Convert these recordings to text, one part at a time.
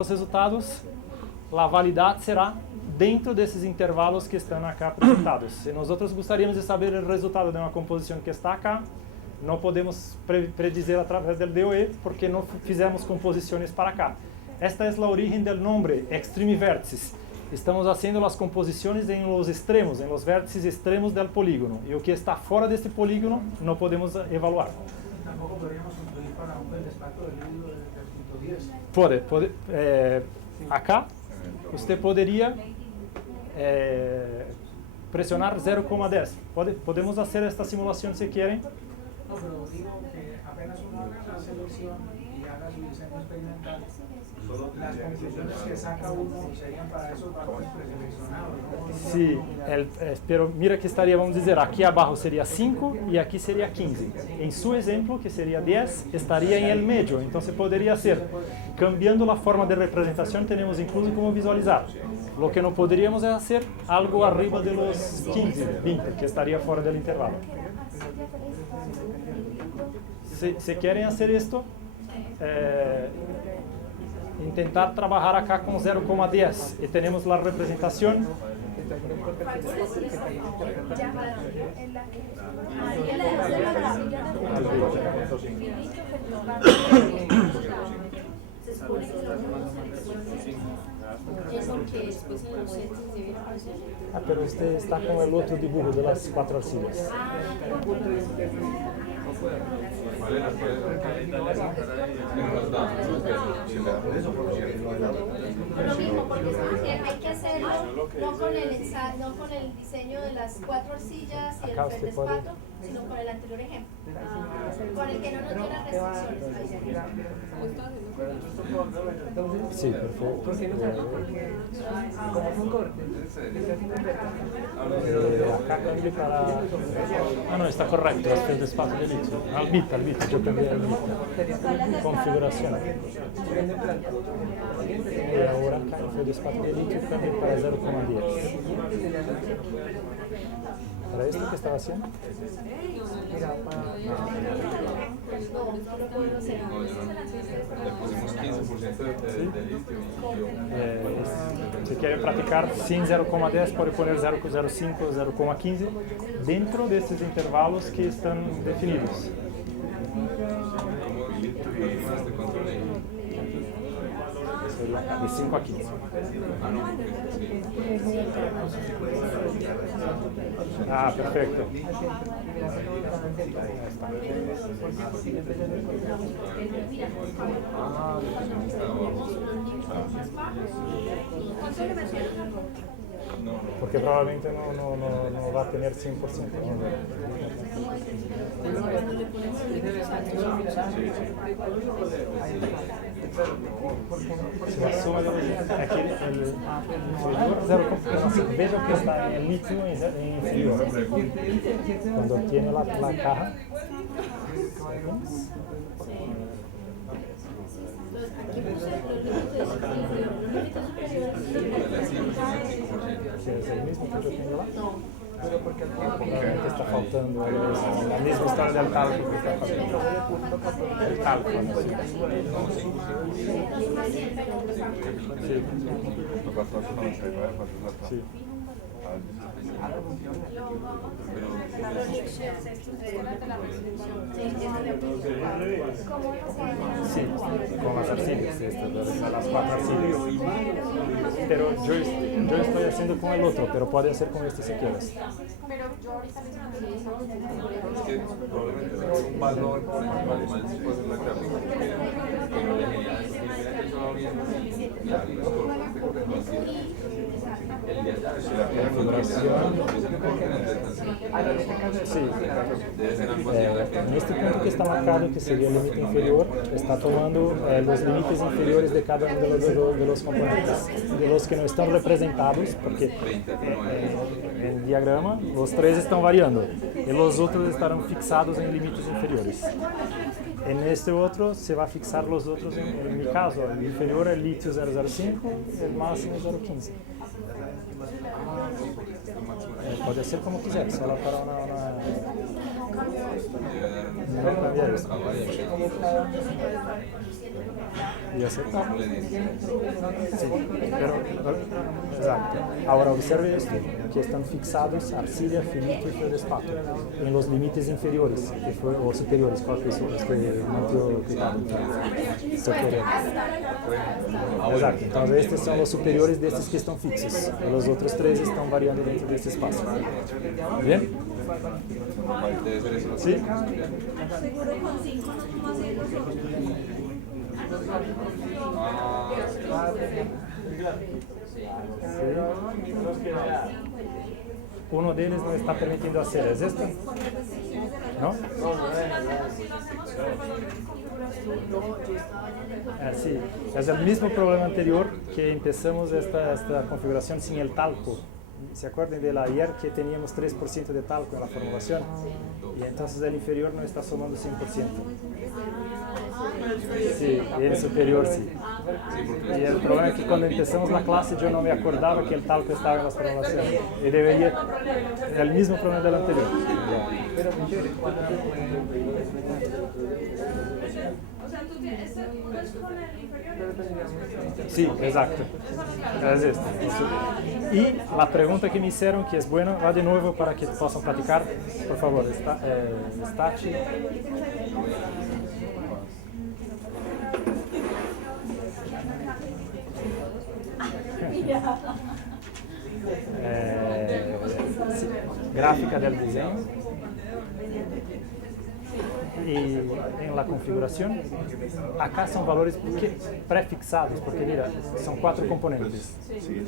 Os resultados, a validade será dentro desses intervalos que estão aqui apresentados. Se nós gostaríamos de saber o resultado de uma composição que está aqui, não podemos predizer através do DOE, porque não fizemos composições para cá. Esta é a origem do nome extreme vértices. Estamos fazendo as composições em los extremos, em los vértices extremos do polígono. E o que está fora deste polígono não podemos evaluar. Tampoco podríamos incluir para un feldespato del libro de 3.10. Pode. Acá, você poderia pressionar 0,10. Podemos fazer esta simulação se querem. No, pero digo que apenas uno haga la selección y haga su diseño experimental, las conclusiones que saca uno serían para esos valores preseleccionados, ¿no? Sim, pero mira que estaria, vamos dizer, aqui abaixo seria 5 e aqui seria 15. Em seu exemplo, que seria 10, estaria em el medio. Então, se poderia ser, cambiando a forma de representação, temos incluso como visualizar. Lo que não poderíamos é fazer algo arriba de los 15, 20, que estaria fora do intervalo. Se querem fazer isto, intentar trabalhar acá com 0,10 e temos a representação. Pero você está com o outro dibujo das 4 arcilhas. Lo mismo, porque sabes que hay que hacerlo no con el diseño de las 4 arcillas y el feldespato, sino con el anterior ejemplo, con el que no nos dio las restricciones. Sí, perfecto. ¿Por qué no sale? Porque como es un corte, está haciendo Acá cambio para... Ah, no, está correcto, es el despacio de litio. Al bit, yo cambié al bit. Configuración. Y ahora acá el despacio de litio cambio para 0,10. ¿Para esto que estaba haciendo? Mira, Le pusimos 15% de litio. Se quieren practicar sin 0,10, puede poner 0,05, 0,15 dentro de estos intervalos que están definidos. De 5 a 15. Ah, perfecto. Porque probablemente no va a tener 100%. Se la suma de aquí el inferior, veja que está en litio en inferior. Cuando tiene la caja. Aquí puse los límites superiores. ¿Es el mismo que yo tengo lá? No. pero porque al Porque está faltando la misma historia del cálculo que está faltando. El cálculo. Sí. Sí. Sí, con las arcillas, las 4 arcillas. Pero yo estoy haciendo con el otro, pero puede hacer con este si quieres. Pero yo ahorita Es que probablemente sea un valor por encima de más después de la gráfica. Pero le diría, eso va bien. Mira, Sí. En este punto que está marcado, que sería el límite inferior, está tomando los límites inferiores de cada uno de los componentes, de los que no están representados, porque en el diagrama los 3 están variando y los otros estarán fixados en límites inferiores. En este otro se va a fixar los otros, en mi caso, el inferior es litio 0,05, el máximo 0,15. Pode ser como quiser, só para No cambia esto. Y aceptar. Sí, pero, exacto. Ahora observe esto, que están fixados arcilla, filito y feldespato en los límites inferiores o superiores, cual que es mantió quitado. Superior. Exacto, entonces estos son los superiores de estos que están fixos. Y los otros tres están variando dentro de este espacio. ¿Bien? ¿Sí? Seguro con 5 no tomas el los otros. Uno de ellos no está permitiendo hacer, ¿es esto? ¿No? Sí, es el mismo problema anterior que empezamos esta configuración sin el talco. ¿Se acuerdan de ayer que teníamos 3% de talco en la formulación? Y entonces el inferior no está sumando 100%. Sí, y el superior sí. Y el problema es que cuando empezamos la clase yo no me acordaba que el talco estaba en las formulaciones. Y debería... el mismo problema del anterior. O sea, tú tienes con el inferior. Sí, exacto. Es esto. Y la pregunta que me hicieron, que es buena, va de nuevo para que puedan platicar. Por favor, Stachi. Sí, gráfica del diseño. Y en la configuración, acá son valores prefixados, porque mira, son 4 componentes.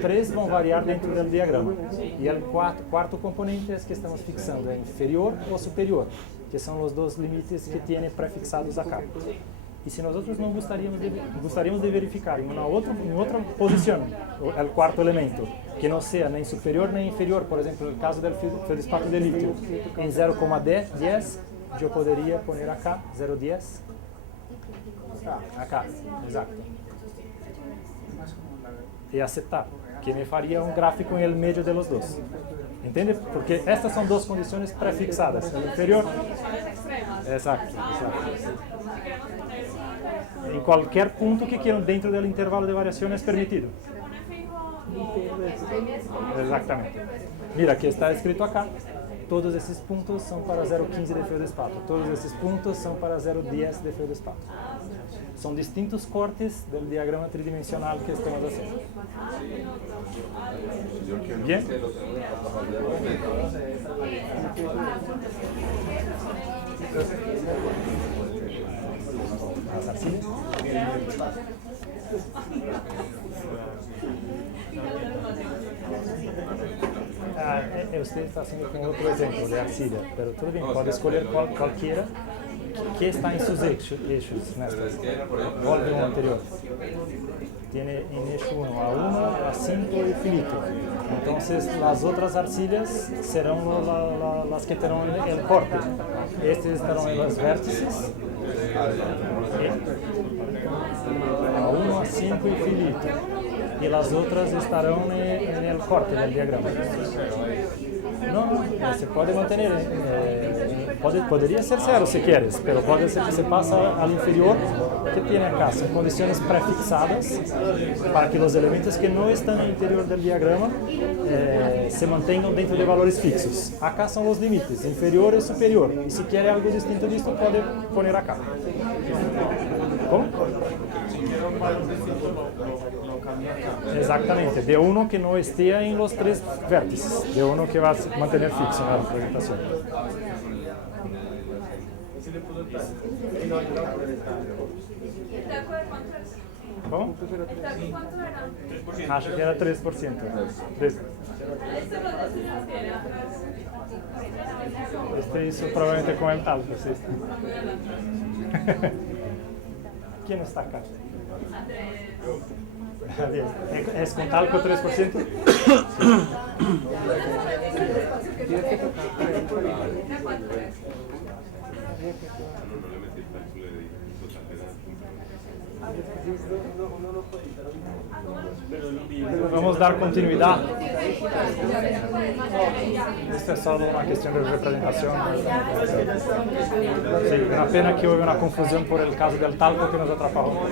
3 van a variar dentro del diagrama. Y el cuarto componente es que estamos fixando, é inferior o superior, que son los dos límites que tiene prefixados acá. Y si nosotros no gustaríamos de verificar en otra posición el cuarto elemento, que no sea ni superior ni inferior, por ejemplo, en el caso del feldespato de litio, en 0,10, yo podría poner acá 0,10, acá, exacto, y aceptar, que me faría un gráfico en el medio de los dos. ¿Entiende? Porque estas son dos condiciones prefixadas, el inferior, exacto. En cualquier punto que quieran dentro del intervalo de variación es permitido. Exactamente. Mira, aquí está escrito acá. Todos esses puntos são para 0,15 de feldespato. Todos esses puntos são para 0,10 de feldespato. São distintos cortes do diagrama tridimensional que estamos fazendo. Bien? Las arcillas. Usted está haciendo con otro ejemplo de arcilla, pero todo bien, puede escoger cualquiera que está en sus eixos. Volve uno anterior. Tiene en eixo 1 A1, A5 y filito. Entonces las otras arcillas serán las que tendrán el corte. Estos estarán en los vértices. A1, A5 y filito. Y las otras estarán en el corte del diagrama. No, se puede mantener, podría ser 0 si quieres, pero puede ser que se pase al inferior, que tiene acá, son condiciones prefixadas para que los elementos que no están en el interior del diagrama se mantengan dentro de valores fixos. Acá son los límites, inferior y superior, y si quiere algo distinto de esto puede poner acá. ¿Cómo? Exactamente, de uno que no esté en los 3 vértices, de uno que va a mantener fixo en la representación. ¿Cómo? Acho que era 3%. Este hizo probablemente con el talco, sí. ¿Quién está acá? Bien. ¿Es con talco 3%? Vamos a dar continuidad. Esto es solo una cuestión de representación. Sí, una pena que hubo una confusión por el caso del talco que nos atrapó.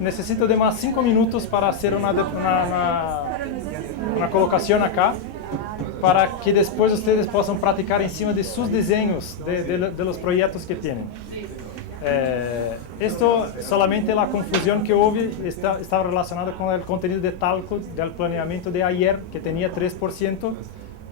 Necesito de más 5 minutos para hacer una colocación acá, para que después ustedes puedan practicar encima de sus diseños, de los proyectos que tienen. Esto solamente la confusión que hubo estaba relacionada con el contenido de talco del planeamiento de ayer, que tenía 3%,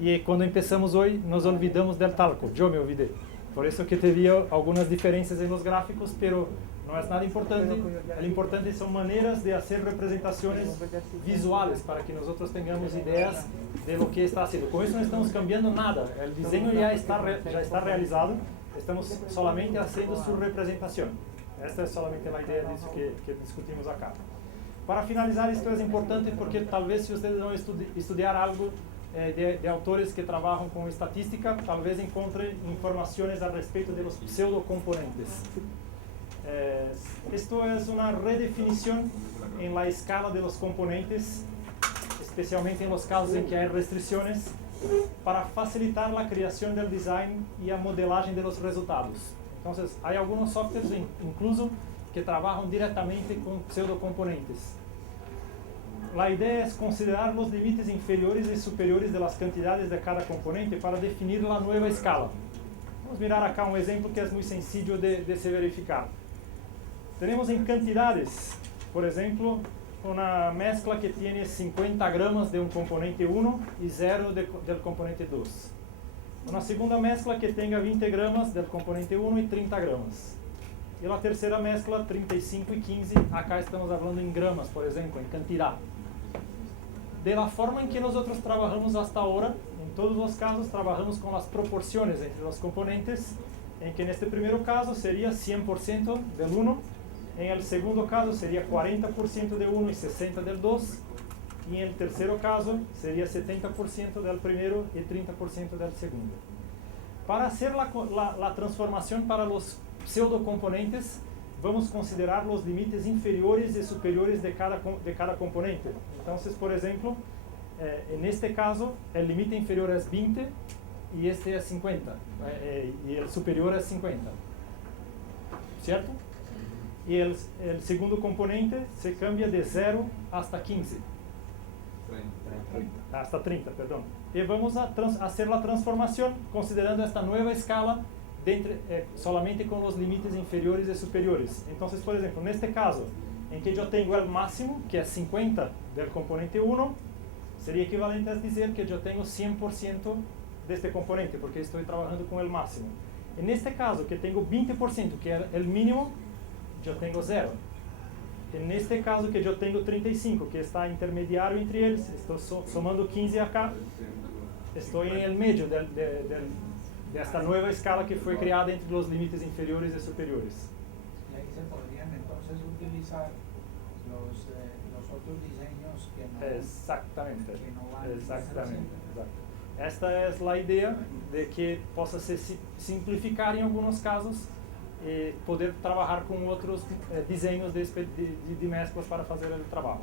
y cuando empezamos hoy nos olvidamos del talco, yo me olvidé. Por eso que te vi algunas diferencias en los gráficos, pero no es nada importante. Lo importante son maneras de hacer representaciones visuales para que nosotros tengamos ideas de lo que está haciendo. Con eso no estamos cambiando nada, el diseño ya está realizado, estamos solamente haciendo su representación. Esta es solamente la idea de eso que discutimos acá. Para finalizar, esto es importante porque tal vez si ustedes no estudiar algo de autores que trabajan con estatística, tal vez encuentren informaciones al respecto de los pseudocomponentes. Esto es una redefinición en la escala de los componentes, especialmente en los casos en que hay restricciones, para facilitar la creación del design y la modelaje de los resultados. Entonces, hay algunos softwares incluso que trabajan directamente con pseudocomponentes. La idea es considerar los límites inferiores y superiores de las cantidades de cada componente para definir la nueva escala. Vamos a mirar acá un ejemplo que es muy sencillo de se verificar. Tenemos en cantidades, por ejemplo, una mezcla que tiene 50 gramos de un componente 1 y 0 del componente 2. Una segunda mezcla que tenga 20 gramos del componente 1 y 30 gramos. Y la tercera mezcla, 35 y 15, acá estamos hablando en gramas, por ejemplo, en cantidad. De la forma en que nosotros trabajamos hasta ahora, en todos los casos trabajamos con las proporciones entre los componentes, en que en este primer caso sería 100% del 1, en el segundo caso sería 40% de 1 y 60% del 2, y en el tercer caso sería 70% del primero y 30% del segundo. Para hacer la transformación para los pseudocomponentes, vamos a considerar los límites inferiores y superiores de cada componente. Entonces, por ejemplo, en este caso, el límite inferior es 20 y este es 50, y el superior es 50. ¿Cierto? Y el segundo componente se cambia de 0 hasta 15. Hasta 30, perdón. Y vamos a hacer la transformación considerando esta nueva escala solamente con los límites inferiores y superiores. Entonces, por ejemplo, en este caso, en que yo tengo el máximo, que es 50 del componente 1, sería equivalente a decir que yo tengo 100% de este componente, porque estoy trabajando con el máximo. En este caso, que tengo 20%, que es el mínimo, yo tengo 0. En este caso, que yo tengo 35, que está intermediario entre ellos, estoy sumando 15 acá, estoy en el medio de esta nueva escala que fue creada entre los límites inferiores y superiores. Y ahí se podrían entonces utilizar los otros diseños que no, exactamente, que no van exactamente, exacto. Esta es la idea de que possa se simplificar en algunos casos y poder trabajar con otros diseños de mezclas para hacer el trabajo.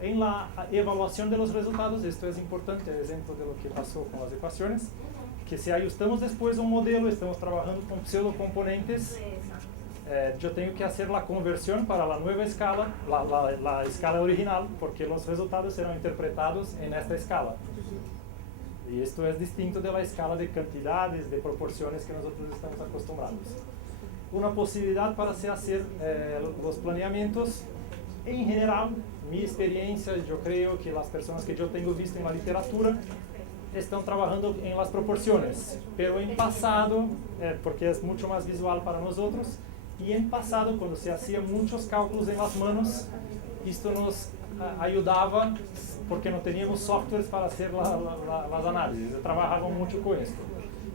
En la evaluación de los resultados, esto es importante, el ejemplo de lo que pasó con las ecuaciones, que si ajustamos después un modelo, estamos trabajando con pseudocomponentes, yo tengo que hacer la conversión para la nueva escala, la escala original, porque los resultados serán interpretados en esta escala. Y esto es distinto de la escala de cantidades, de proporciones que nosotros estamos acostumbrados. Una posibilidad para se hacer los planeamientos, en general, mi experiencia, yo creo que las personas que yo tengo visto en la literatura están trabajando en las proporciones, pero en pasado, porque es mucho más visual para nosotros, y en pasado, cuando se hacían muchos cálculos en las manos, esto nos ayudaba porque no teníamos softwares para hacer las análisis, trabajaban mucho con esto.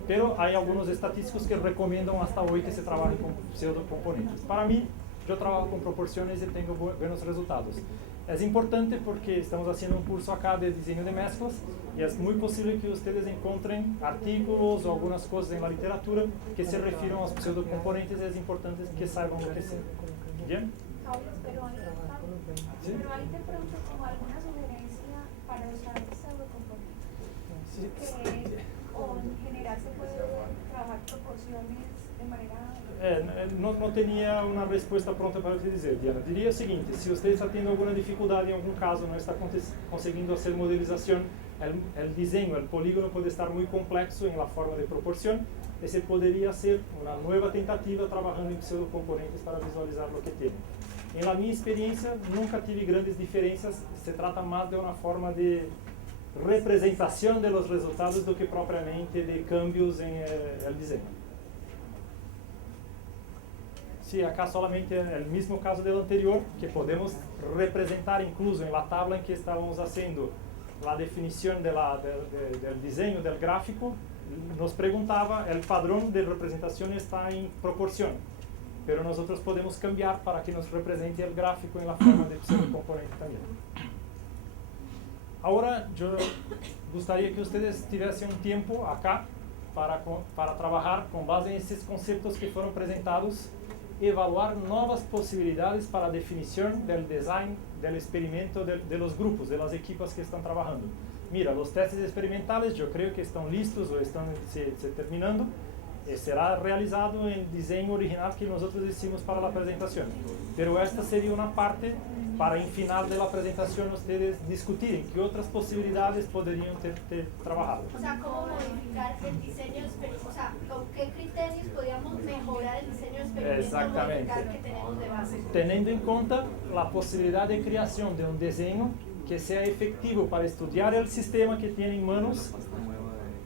Pero hay algunos estadísticos que recomiendan hasta hoy que se trabaje con pseudocomponentes. Para mí, yo trabajo con proporciones y tengo buenos resultados. es importante porque estamos haciendo un curso acá de diseño de mezclas y es muy posible que ustedes encuentren artículos o algunas cosas en la literatura que se refieran a los pseudocomponentes. Es importante que saiban lo que es. ¿Bien? Pero hay de pronto como alguna sugerencia para usar pseudocomponentes. O en general se puede trabajar proporciones de manera... No tenía una respuesta pronta para te dizer, Diana. Diría o seguinte: se você está tendo alguma dificuldade em algum caso, não está conseguindo fazer modelização, o desenho, o polígono pode estar muito complexo em la forma de proporção, e se poderia ser uma nova tentativa trabalhando em pseudocomponentes para visualizar o que tem. Em la minha experiência, nunca tive grandes diferenças. Se trata mais de uma forma de representação de los resultados do que propriamente de cambios em el desenho. Sí, acá solamente el mismo caso del anterior, que podemos representar incluso en la tabla en que estábamos haciendo la definición del diseño del gráfico. Nos preguntaba, el padrón de representación está en proporción, pero nosotros podemos cambiar para que nos represente el gráfico en la forma de pseudocomponente también. Ahora yo gustaría que ustedes tuviesen un tiempo acá para trabajar con base en esos conceptos que fueron presentados, evaluar novas possibilidades para a definição do design, do experimento de los grupos, de las equipas que estão trabalhando. Mira, os testes experimentais eu creio que estão listos ou estão se terminando. Será realizado em desenho original que nós hicimos para a apresentação. Pero esta seria uma parte para, em final da apresentação, vocês discutirem que outras possibilidades poderiam ter trabalhado. O sea, ¿cómo modificar el diseño experimental? O sea, ¿con qué criterios podríamos mejorar el diseño experimental modificar que tenemos de base? Teniendo en cuenta la posibilidad de creación de un diseño que sea efectivo para estudiar el sistema que tiene en manos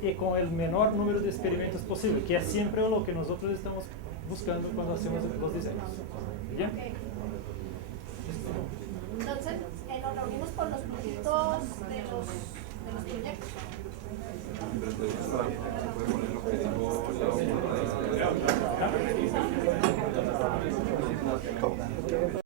y con el menor número de experimentos posible, que es siempre lo que nosotros estamos buscando cuando hacemos los diseños. ¿Bien? Entonces, nos reunimos con los puntitos de los proyectos. Puede poner lo que dijo Leo.